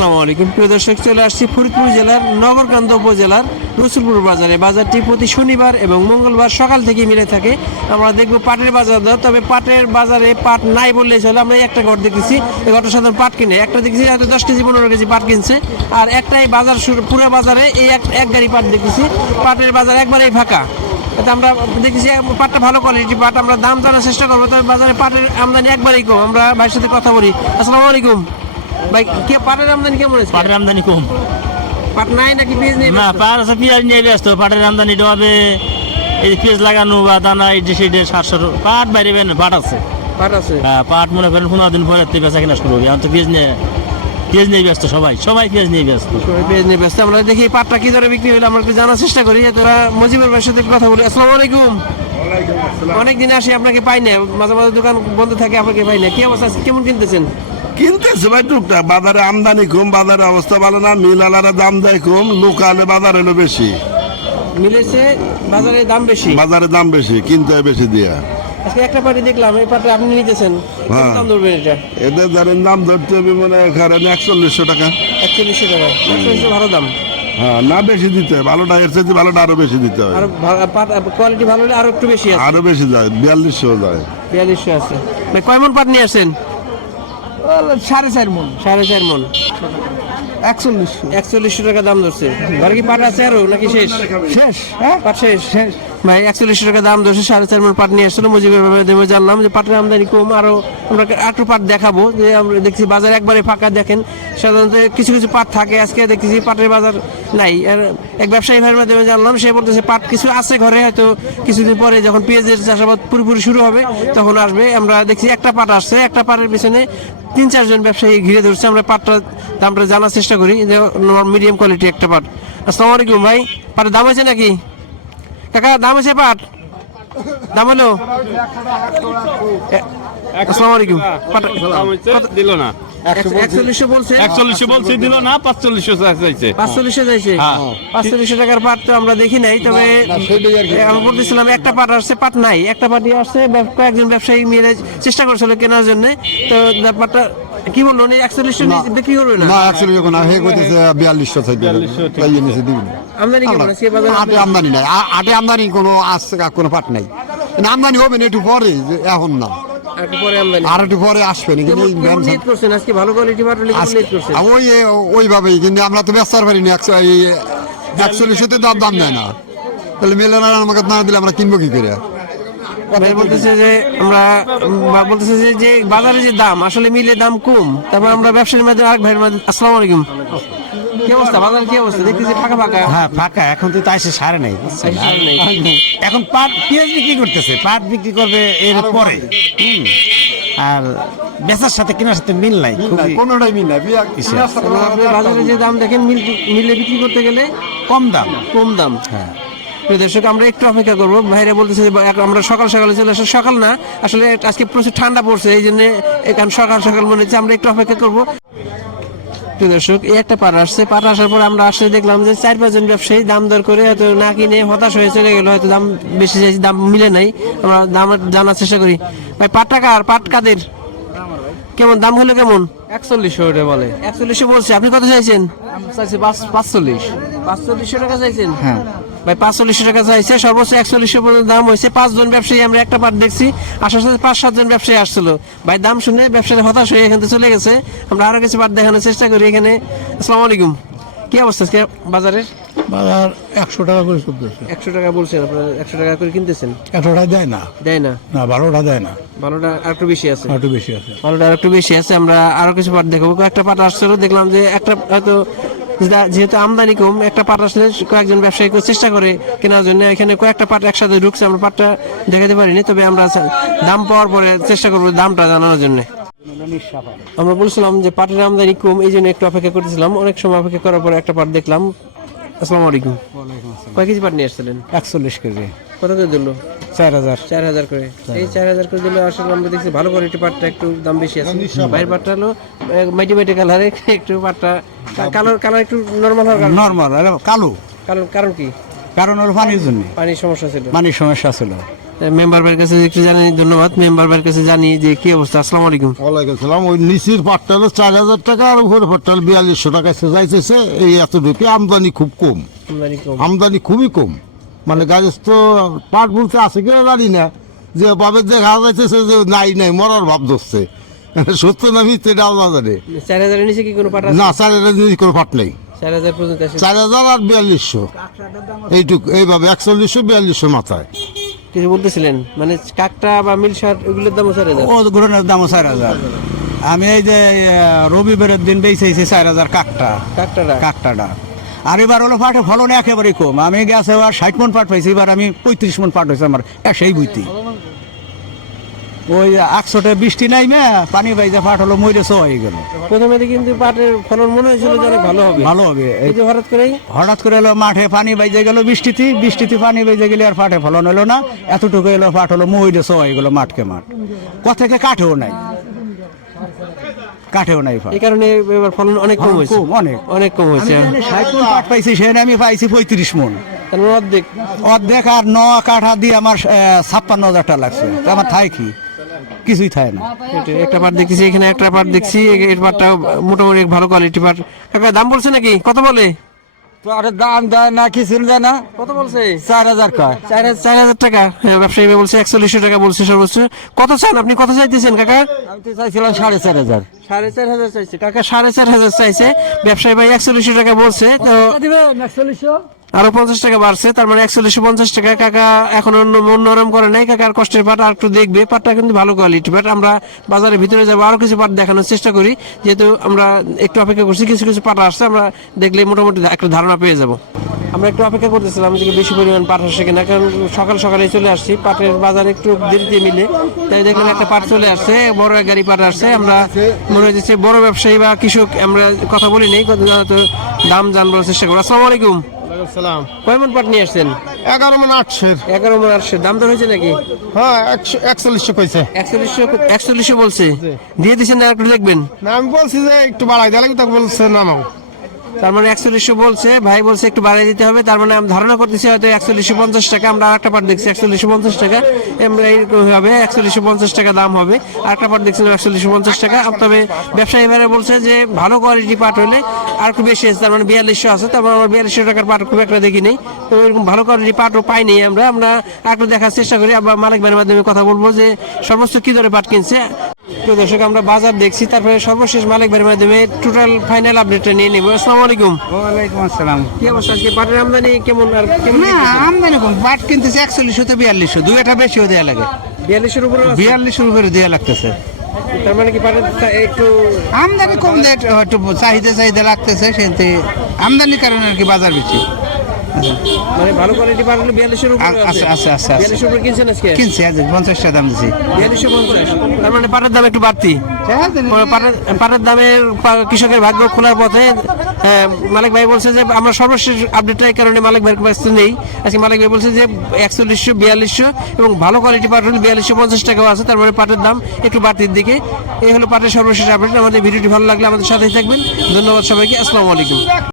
আসসালামু আলাইকুম। প্রিয় দর্শক, চলে আসছি ফরিদপুর জেলার নগরকান্দ উপজেলার রসুলপুর বাজারে। বাজারটি প্রতি শনিবার এবং মঙ্গলবার সকাল থেকে মিলে থাকে। আমরা দেখব পাটের বাজার দর, তবে পাটের বাজারে পাট নাই বললে চলে। আমরা একটা ঘর দেখেছি এই ঘরটা সাধারণ পাট কিনে। একটা দেখেছি হয়তো দশ কেজি, পনেরো কেজি পাট কিনছে। আর একটাই বাজার পুরো বাজারে এই এক গাড়ি পাট দেখেছি পাটের বাজার একবারেই ফাঁকা। এতে আমরা দেখেছি পাটটা ভালো কোয়ালিটি পাট। আমরা দাম জানার চেষ্টা করব, তবে বাজারে পাটের আমদানি একবারেই কম। আমরা ভাইয়ের সাথে কথা বলি। আসসালামু আলাইকুম। ভাই কে পাটের আমদানি কেমন আছে পাটের আমদানি কম। পাট নাই নাকি পেঁয়াজ নেই না পাট আছে পেঁয়াজ নিয়ে ব্যস্ত। পাটের আমদানি হবে এই পেঁয়াজ লাগানো বা দানা এই যে সেই সাতশো পাট বাইরে বেন পাট আছে। পাট আছে? হ্যাঁ পাট মনে করেন পনেরো দিন পরে তুই বেচা কিনা শুরু হবে। এখন তো পেঁয়াজ নিয়ে পেঁয়াজ নিয়ে ব্যস্ত সবাই। সবাই পেঁয়াজ নিয়ে ব্যস্ত। সবাই পেঁয়াজ নিয়ে ব্যস্ত। আমরা দেখি পাটটা কি দরে বিক্রি হলো আমরা একটু জানার চেষ্টা করি। তোরা মজিবুর ভাইয়ের সাথে কথা বলি। আসসালামু আলাইকুম। অনেক দিন আসি আপনাকে পাই না মাঝে মাঝে দোকান বন্ধ থাকে আপনাকে পাই না কি অবস্থা? আছে? কেমন কিনতেছেন? কিনতেছে ভাই টুকটাক। বাজারে আমদানি কম বাজারে অবস্থা ভালো না মিল আলারা দাম দেয় কম লোকালে বাজার হলো বেশি। মিলেছে বাজারে দাম বেশি। বাজারে দাম বেশি কিনতে হয় বেশি দিয়া। আজকে একটা পাটি দেখলাম এই পাটটা আপনি নিতেছেন। হ্যাঁ। দাম ধরবেন এটা। এদের ধরেন দাম ধরতে হবে মনে একচল্লিশশো টাকা। একচল্লিশশো টাকা। একচল্লিশশো ভালো দাম। হ্যাঁ না বেশি দিতে হয় ভালোটা এর চাইতে ভালোটা আরও বেশি দিতে পাট কোয়ালিটি ভালো হলে আরও একটু বেশি আরও বেশি যায় বিয়াল্লিশশো যায়। বিয়াল্লিশশো আছে। কয় মন পাট নিয়ে আসেন? সাড়ে চার মন। সাড়ে চার মন। একচল্লিশশো। একচল্লিশশো টাকা দাম ধরছে। ঘরে কি পাট আছে আরও নাকি শেষ? শেষ হ্যাঁ? পাট শেষ। শেষ। ভাই, একচল্লিশশো টাকা দাম ধরছে, সাড়ে চার মন পাট নিয়ে আসছিল, মুজিবের মাধ্যমে জানলাম যে পাটের আমদানি কম, আরও আমরা একটু পাট দেখাবো, যে আমরা দেখছি বাজার একবারে ফাঁকা দেখেন, সাধারণত কিছু কিছু পাট থাকে, আজকে দেখতেছি পাটের বাজার নাই, আর এক ব্যবসায়ী ভাইয়ের মাধ্যমে জানলাম, সে বলতেছে পাট কিছু আছে ঘরে, হয়তো কিছুদিন পরে যখন পেঁয়াজের চাষাবাদ পুরোপুরি শুরু হবে, তখন আসবে, আমরা দেখছি একটা পাট আসছে, একটা পাটের পিছনে তিন চারজন ব্যবসায়ী ঘিরে ধরছে, আমরা পাটটা দামটা জানার চেষ্টা করি, যে মিডিয়াম কোয়ালিটি একটা পাট। আসসালামু আলাইকুম ভাই, পাটের দাম আছে নাকি? কাকা দাম আছে পাট? দাম হলো? আসসালামু আলাইকুম। পাট দিল না। একচল্লিশশো বলছে। একচল্লিশশো বলছি দিল না পাঁচচল্লিশশো চাইছে। পাঁচচল্লিশশো যাইছে হ্যাঁ। পাঁচচল্লিশশো টাকার পাট তো আমরা দেখি নাই তবে আমি বলতেছিলাম একটা পাট আসছে পাট নাই। একটা পাটি আসছে কয়েকজন ব্যবসায়ী মিলে চেষ্টা করছিল কেনার জন্য। তো পাটটা কি বলল? উনি একচল্লিশশো বিক্রি করবে না? হে কইতেছে বিয়াল্লিশশো থেকে তাই নিচে দিবি আমদানি কেমন আজকে বাজারে আটে আমদানি নাই। আটে আমদানি কোনো আসছে কোনো পাট নাই। আমদানি হবে না একটু পরে এখন না। আর একটু পরে আসবে কিন্তু আজকে ভালো কোয়ালিটি পাট ওই ওইভাবেই। কিন্তু আমরা তো ব্যস্ত পারি না। একশো একচল্লিশশোতে দাম দাম দেয় না। তাহলে মেলে না আমাকে না দিলে আমরা কিনবো কি করে? ভাই বলতেছে যে আমরা বলতেছে যে যে বাজারে যে দাম আসলে মিলে দাম কম। তারপর আমরা ব্যবসায়ীর মাধ্যমে আরেক ভাইয়ের মাধ্যমে আসসালামু আলাইকুম। কি অবস্থা? বাজার কি অবস্থা? দেখতেছি ফাঁকা ফাঁকা। হ্যাঁ ফাঁকা। এখন তো তাই সে সারে নাই। এখন পাট পেঁয়াজ বিক্রি করতেছে। পাট বিক্রি করবে এর পরে। হুম। আর বেচার সাথে কেনার সাথে মিল নাই কোনোটাই মিল নাই। বাজারে যে দাম দেখেন মিল মিলে বিক্রি করতে গেলে কম দাম। কম দাম। হ্যাঁ। প্রিয় দর্শক আমরা একটু অপেক্ষা করব। ভাইরা বলতেছে যে আমরা সকাল সকালে চলে আসলে সকাল না আসলে আজকে প্রচুর ঠান্ডা পড়ছে এই জন্য এখানে সকাল সকাল মনে হচ্ছে আমরা একটু অপেক্ষা করব। প্রিয় দর্শক এই একটা পাট আসছে। পাট আসার পর আমরা আসলে দেখলাম যে চার পাঁচজন ব্যবসায়ী দাম দর করে হয়তো না কিনে হতাশ হয়ে চলে গেল হয়তো দাম বেশি চাইছে দাম মিলে নাই। আমরা দাম জানার চেষ্টা করি। ভাই পাটটা কার? পাট কাদের? কেমন? দাম হলো কেমন? একচল্লিশশো ওটা বলে। একচল্লিশশো বলছে। আপনি কত চাইছেন? চাইছে পাঁচ পাঁচচল্লিশ। পাঁচচল্লিশশো টাকা চাইছেন? হ্যাঁ। ভাই পাঁচচল্লিশশো টাকা চাইছে সর্বোচ্চ একচল্লিশশো পর্যন্ত দাম হয়েছে। পাঁচজন ব্যবসায়ী আমরা একটা পাট দেখছি। আসার সাথে পাঁচ সাতজন ব্যবসায়ী আসছিল। ভাই দাম শুনে ব্যবসায়ী হতাশ হয়ে এখান থেকে চলে গেছে। আমরা আরও কিছু পাট দেখানোর চেষ্টা করি এখানে। আসসালামু আলাইকুম। কি অবস্থা আজকে বাজারের? বাজার একশো টাকা করে চলতেছে। একশো টাকা বলছেন আপনারা একশো টাকা করে কিনতেছেন? একশো টাকা দেয় না। দেয় না? না বারোটা দেয় না। ভালোটা আর একটু বেশি আছে। একটু বেশি আছে। ভালোটা আর একটু বেশি আছে আমরা আরও কিছু পাট দেখাবো। কয়েকটা পাট আসছিল দেখলাম যে একটা হয়তো যেহেতু আমদানি কম একটা পাট আসলে কয়েকজন ব্যবসায়ী চেষ্টা করে কেনার জন্য। এখানে কয়েকটা পাট একসাথে ঢুকছে আমরা পাটটা দেখাতে পারিনি তবে আমরা দাম পাওয়ার পরে চেষ্টা করব দামটা জানানোর জন্য। আমরা বলছিলাম যে পাটের আমদানি কম এই জন্য একটু অপেক্ষা করেছিলাম অনেক সময় অপেক্ষা করার পর একটা পাট দেখলাম। আসসালামু আলাইকুম। কয় কেজি পাট নিয়ে আসছিলেন? একচল্লিশ কেজি। কত করে দিল? চার হাজার। চার হাজার করে। এই চার হাজার করে দিলে আসলে আমরা দেখছি ভালো কোয়ালিটি পাটটা একটু দাম বেশি আছে। বাইরের পাটটা হলো মাইটি মাইটি কালারে একটু পাটটা কালার কালার একটু নর্মাল হওয়ার কারণ? নর্মাল কালো। কারণ কারণ কি? কারণ ওর পানির জন্য। পানির সমস্যা ছিল। পানির সমস্যা ছিল। মেম্বার ভাইয়ের কাছে একটু জানি ধন্যবাদ। মেম্বার ভাইয়ের কাছে জানি যে কি অবস্থা? আসসালামু আলাইকুম। ওয়ালাইকুম সালাম। ওই নিচির পাটটা হলো চার হাজার টাকা আর উপরে পাটটা হলো বিয়াল্লিশশো টাকা। যাইতেছে এই এত এতটুকু। আমদানি খুব কম। আমদানি কম। আমদানি খুবই কম। মানে গাড়ি তো পাট বলতে আছে কিনা জানি না। যে ভাবে দেখা যাইতেছে যে নাই নাই মরার ভাব ধরছে। সত্য না মিথ্যে ডাল না জানে। চার হাজারের নিচে কি কোনো পাট না চার হাজার জিনিস কোনো পাট নেই। চার হাজার পর্যন্ত চার হাজার আর বিয়াল্লিশশো। এইটুকু এইভাবে একচল্লিশশো বিয়াল্লিশশো মাথায়। কিছু বলতেছিলেন? মানে কাকটা বা মিল শার্ট ওগুলোর দাম চার হাজার। ও গুড়নের দাম চার হাজার। আমি এই যে রবিবারের দিন বেঁচেছি চার হাজার কাকটা। কাকটাটা? কাকটাটা। আর এবার হলো পাটের ফলন একেবারে কম। আমি গেছে এবার ষাট মন পাট পাইছি এবার আমি পঁয়ত্রিশ মন পাট হয়েছে আমার সেই বুঝতি ওই একশোটা বৃষ্টি নাই মে পানি বাইজা পাট হলো মরে হয়ে গেল। প্রথমে কিন্তু পাটের ফলন মনে হয়েছিল যে ভালো হবে। ভালো হবে। এই কিন্তু হঠাৎ করে হঠাৎ করে এলো মাঠে পানি বাইজে গেল বৃষ্টিতে বৃষ্টিতে পানি বাইজে গেলে আর পাটে ফলন হলো না। এতটুকু এলো পাট হলো মহিলে সো হয়ে গেল মাঠকে মাঠ। থেকে কাঠেও নাই। কাঠেও নাই এই কারণে এবার ফলন অনেক কম হয়েছে। কম, অনেক। অনেক কম হয়েছে। ষাট মন কাঠ পাইছি সেখানে আমি পাইছি পঁয়ত্রিশ মন। মানে অর্ধেক। অর্ধেক আর ন কাঠা দিয়ে আমার ছাপ্পান্ন হাজার টাকা লাগছে। আমার থাই কি? কিছুই থাকে না। একটা পাট দেখতেছি এখানে একটা পাট দেখছি এই পাটটা মোটামুটি ভালো কোয়ালিটি পাট। দাম বলছে নাকি? কত বলে? আরে দাম দেয় না কিছু দেয় না। কত বলছে? চার হাজার কয়। চার হাজার চার হাজার টাকা? হ্যাঁ, ব্যবসায়ী ভাই বলছে একচল্লিশশো টাকা বলছে সর্বোচ্চ। কত চান আপনি? কত চাইতেছেন কাকা? আমি তো চাইছিলাম সাড়ে চার হাজার। সাড়ে চার হাজার চাইছে। কাকা সাড়ে চার হাজার চাইছে। ব্যবসায়ী ভাই একচল্লিশশো টাকা বলছে তো আরও পঞ্চাশ টাকা বাড়ছে, তার মানে একচল্লিশশো পঞ্চাশ টাকা। কাকা এখন অন্য মন নরম করে নাই কাকার কষ্টের পাট আর একটু দেখবে, পাটটা কিন্তু ভালো কোয়ালিটি বাট আমরা বাজারের ভিতরে যাব, আরও কিছু পাট দেখানোর চেষ্টা করি, যেহেতু আমরা একটু অপেক্ষা করছি, কিছু কিছু পাট আসছে, আমরা দেখলে মোটামুটি একটা ধারণা পেয়ে যাব। আমরা একটু অপেক্ষা করতেছিলাম যে বেশি পরিমাণ পাট আসছে কিনা, কারণ সকাল সকালে চলে আসছি, পাটের বাজার একটু দেরিতে মিলে। তাই দেখলাম একটা পাট চলে আসছে, বড় এক গাড়ি পাট আসছে, আমরা মনে হচ্ছে বড় ব্যবসায়ী বা কৃষক, আমরা কথা বলি নেই দাম জানবার চেষ্টা করব। আসসালামু আলাইকুম। সালাম কয় পাট নিয়ে আসছেন? এগারো মন আটশের। এগারো মন দাম দর হয়েছে নাকি? হ্যাঁ একশো একচল্লিশশো কইছে। একচল্লিশশো একচল্লিশশো বলছে। দিয়ে দিচ্ছেন না একটু দেখবেন না আমি বলছি যে একটু বাড়াই দেওয়া লাগবে তাকে বলছে নামাও। তার মানে একচল্লিশশো বলছে, ভাই বলছে একটু বাড়িয়ে দিতে হবে, তার মানে আমি ধারণা করতেছি হয়তো একচল্লিশশো পঞ্চাশ টাকা, আমরা আরেকটা পাট দেখছি, একচল্লিশশো পঞ্চাশ টাকা হবে একচল্লিশশো পঞ্চাশ টাকা দাম হবে। আরেকটা পাট দেখছিলাম, একচল্লিশশো পঞ্চাশ টাকা, তবে ব্যবসায়ী ভাইরা বলছে যে ভালো কোয়ালিটি পাট হলে আর একটু বেশি আছে, তার মানে বিয়াল্লিশশো আছে, তার মানে আমার বিয়াল্লিশশো টাকার পাট খুব একটা দেখি নেই। তো এরকম ভালো কোয়ালিটি পাটও পাইনি আমরা আমরা একটু দেখার চেষ্টা করি, আবার মালিক ভাইয়ের মাধ্যমে কথা বলব যে সমস্ত কি দরে পাট কিনছে। তো দর্শক, আমরা বাজার দেখছি, তারপরে সর্বশেষ মালিক ভাইয়ের মাধ্যমে টোটাল ফাইনাল আপডেটটা নিয়ে নিবো। আসসালামু আলাইকুম। ওয়ালাইকুম আসসালাম। কি অবস্থা আজকে? পাটের আমদানি কেমন আর কেমন না আমদানি কম। পাট কিনতেছে একচল্লিশশো তো বিয়াল্লিশশো। দুই একটা বেশিও দেওয়া লাগে। বিয়াল্লিশের উপরে আছে? বিয়াল্লিশের উপরে দেওয়া লাগতেছে। তার মানে কি পাটের একটু আমদানি কম দেয় একটু চাহিদা চাহিদা লাগতেছে সেতে আমদানির কারণে আর কি বাজার বেশি। মানে ভালো কোয়ালিটি পাট হলে বিয়াল্লিশের উপরে আছে, আছে, আছে, আছে। বিয়াল্লিশের উপরে কিনছেন আজকে? কিনছে আজ পঞ্চাশটা দাম দিছি। বিয়াল্লিশশো পঞ্চাশ। তার মানে পাটের দাম একটু বাড়তি। পাটের পাটের দামের কৃষকের ভাগ্য খোলার পথে মালিক ভাই বলছে যে আমরা সর্বশেষ আপডেটটা এই কারণে মালিক ভাইয়ের কাছে নেই। আজকে মালিক ভাই বলছে যে একচল্লিশশো বিয়াল্লিশশো এবং ভালো কোয়ালিটি পাট হলে বিয়াল্লিশশো পঞ্চাশ টাকাও আছে তার মানে পাটের দাম একটু বাড়তির দিকে। এই হলো পাটের সর্বশেষ আপডেট আমাদের ভিডিওটি ভালো লাগলে আমাদের সাথেই থাকবেন। ধন্যবাদ সবাইকে। আসসালামু আলাইকুম।